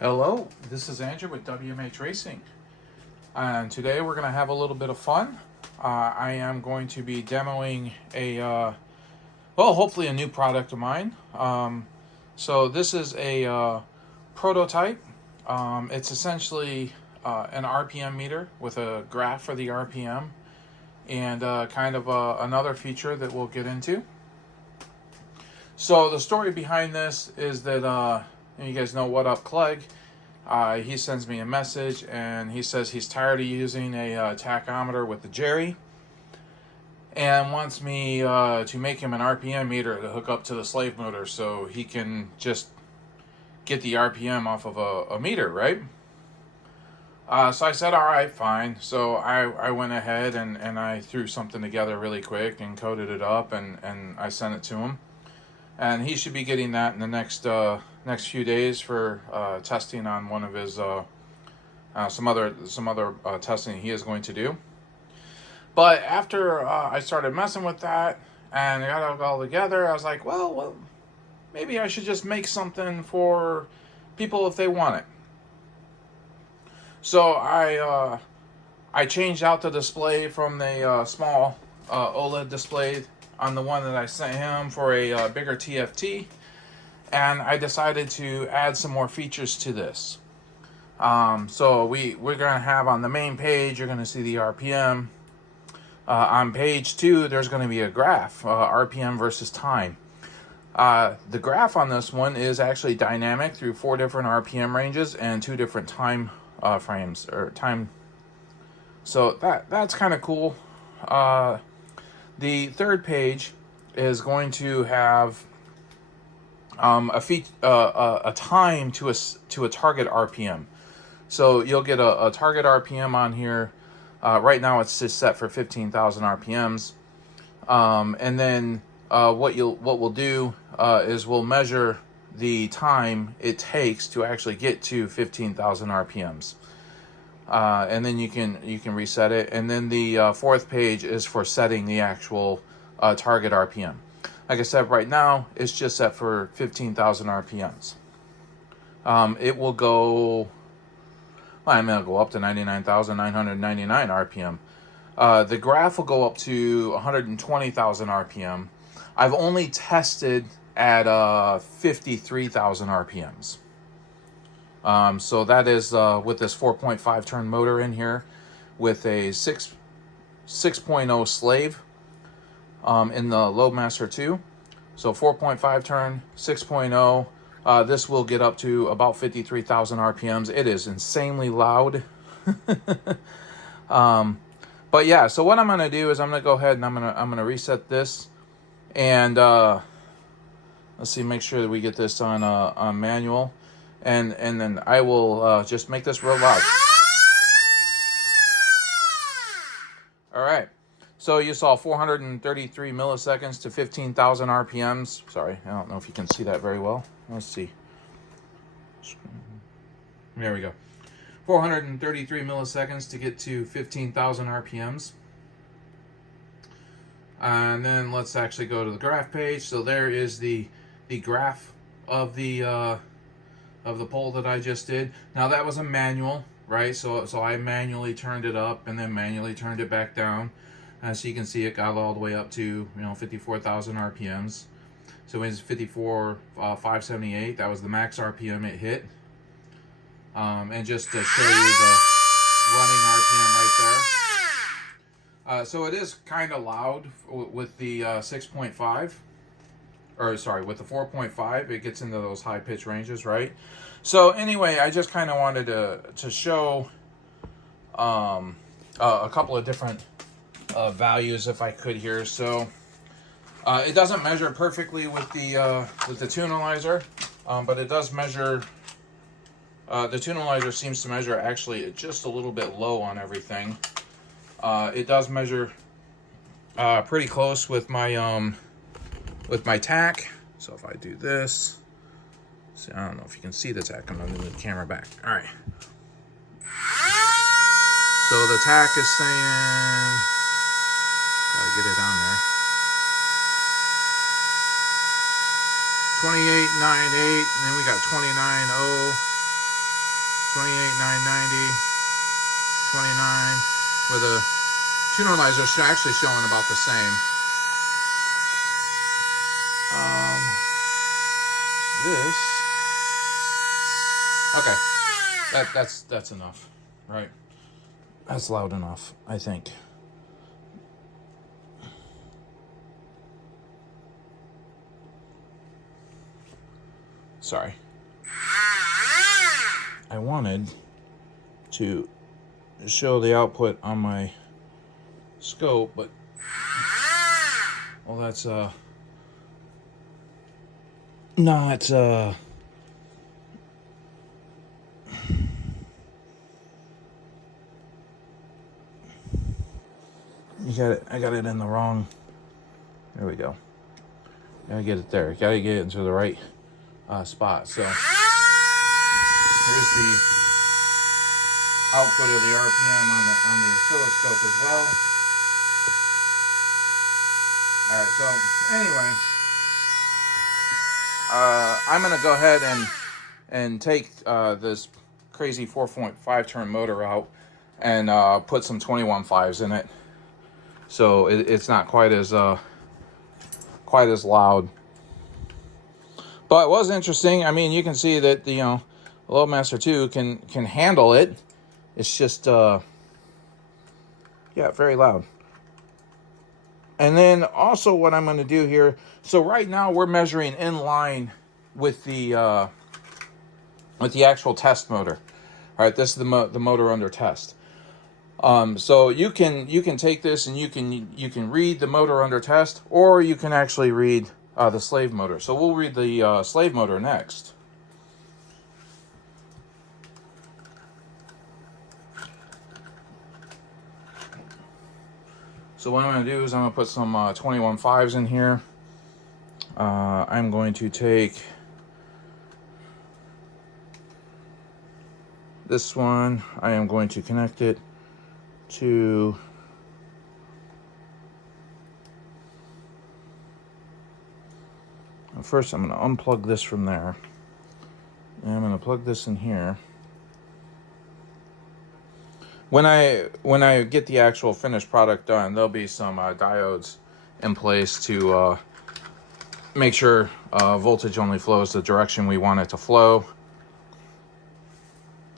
Hello, this is Andrew with WMH Racing, and today we're going to have a little bit of fun. I am going to be demoing hopefully a new product of mine. So this is a prototype. It's essentially an RPM meter with a graph for the RPM and kind of another feature that we'll get into. So the story behind this is that you guys know What Up Clegg. He sends me a message and he says he's tired of using a tachometer with the Jerry and wants me to make him an RPM meter to hook up to the slave motor so he can just get the RPM off of a meter, right? So I said, all right, fine. So I went ahead and I threw something together really quick and coded it up and I sent it to him. And he should be getting that in the next few days for testing on one of his some other testing he is going to do. But after I started messing with that and I got it all together, I was like, well, maybe I should just make something for people if they want it. So I changed out the display from the small OLED display on the one that I sent him for a bigger TFT, and I decided to add some more features to this. So we're going to have on the main page, you're going to see the RPM. On page 2, there's going to be a graph, RPM versus time. The graph on this one is actually dynamic through 4 different RPM ranges and 2 different time frames, or time. So that's kind of cool. The third page is going to have a time to a target RPM. So you'll get a target RPM on here. Right now it's just set for 15,000 RPMs. And then what we'll do is we'll measure the time it takes to actually get to 15,000 RPMs. And then you can reset it. And then the fourth page is for setting the actual target RPM. Like I said, right now it's just set for 15,000 RPMs. It will go. It'll go up to 99,999 RPM. The graph will go up to 120,000 RPM. I've only tested at 53,000 RPMs. So that is with this 4.5 turn motor in here with a 6.0 slave in the Loadmaster 2. So 4.5 turn, 6.0. This will get up to about 53,000 RPMs. It is insanely loud. But yeah, so what I'm going to do is I'm going to go ahead and I'm going to reset this. And let's see, make sure that we get this on manual. And then I will just make this real loud. All right. So you saw 433 milliseconds to 15,000 RPMs. Sorry, I don't know if you can see that very well. Let's see. There we go. 433 milliseconds to get to 15,000 RPMs. And then let's actually go to the graph page. So there is the graph of the poll that I just did. Now that was a manual, right? So I manually turned it up and then manually turned it back down. As you can see, it got all the way up to 54,000 RPMs. So it's 54,578. That was the max RPM it hit. And just to show you the running RPM right there. So it is kind of loud with the 6.5. Or sorry, with the 4.5, it gets into those high pitch ranges, right? So anyway, I just kind of wanted to show a couple of different values if I could here. So it doesn't measure perfectly with the tunalizer, but it does measure. The tunalizer seems to measure actually just a little bit low on everything. It does measure pretty close with my tack. So if I do this, see, I don't know if you can see the tack. I'm going to move the camera back. All right. So the tack is saying, gotta get it on there, 28.98, and then we got 29.0. 28,990, 29, where the tune analyzer is actually showing about the same. This, okay, that's enough, right? That's loud enough, I think. Sorry. I wanted to show the output on my scope, but well, that's not you got it. I got it in the wrong. There we go. Gotta get it there. Gotta get it into the right spot. So here's the output of the RPM on the oscilloscope as well. All right. So anyway, I'm gonna go ahead and take this crazy 4.5 turn motor out and put some 21.5s in it, so it's not quite as loud. But it was interesting. I mean, you can see that the Loadmaster 2 can handle it. It's just yeah, very loud. And then also what I'm going to do here, so right now we're measuring in line with the actual test motor. All right, this is the motor under test. So you can take this and you can read the motor under test, or you can actually read the slave motor. So we'll read the slave motor next. So what I'm going to do is I'm going to put some 21.5s in here. I'm going to take this one. I am going to connect it to first I'm going to unplug this from there, and I'm going to plug this in here. When I get the actual finished product done, there'll be some diodes in place to make sure voltage only flows the direction we want it to flow.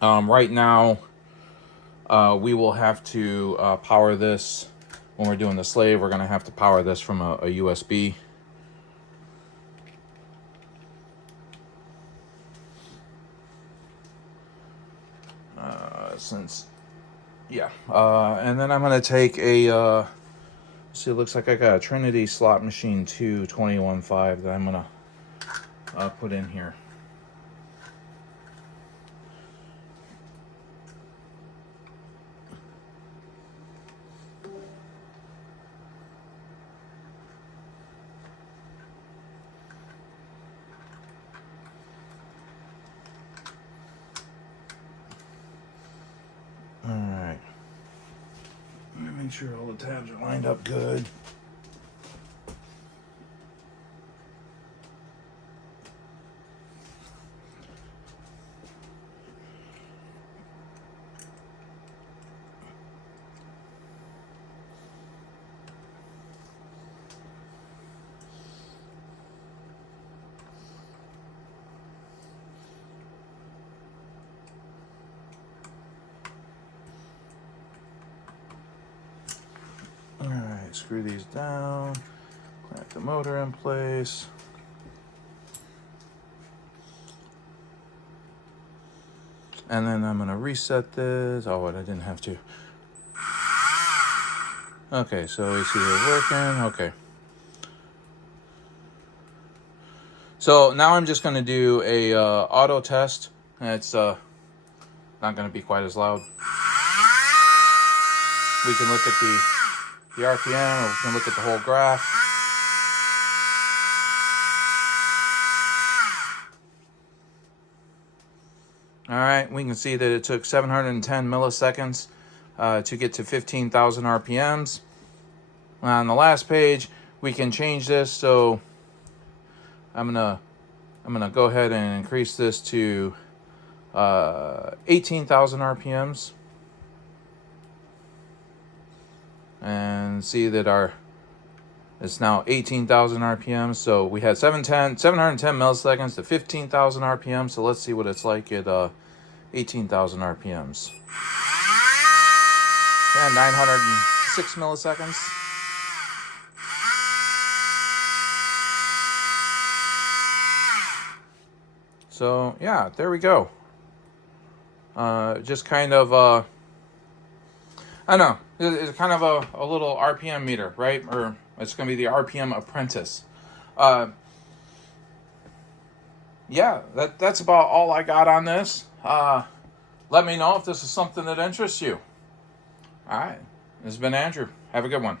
Right now, we will have to power this when we're doing the slave. We're going to have to power this from a USB. And then I'm going to take a, see, it looks like I got a Trinity Slot Machine 2 21.5 that I'm going to put in here. Alright. Make sure all the tabs are lined up good. Screw these down, clamp the motor in place. And then I'm going to reset this. Oh, wait, I didn't have to. Okay, so we see it working. Okay. So now I'm just going to do a auto test. It's not going to be quite as loud. We can look at the RPM, or we can look at the whole graph. All right, we can see that it took 710 milliseconds to get to 15,000 RPMs. On the last page, we can change this. So I'm gonna go ahead and increase this to 18,000 RPMs. And see that it's now 18,000 RPMs. So we had 710 milliseconds to 15,000 RPMs. So let's see what it's like at 18,000 RPMs. Yeah, 906 milliseconds. So yeah, there we go. Just kind of I don't know, it's kind of a little RPM meter, right? Or it's going to be the RPM Apprentice. Yeah, that's about all I got on this. Let me know if this is something that interests you. All right, this has been Andrew. Have a good one.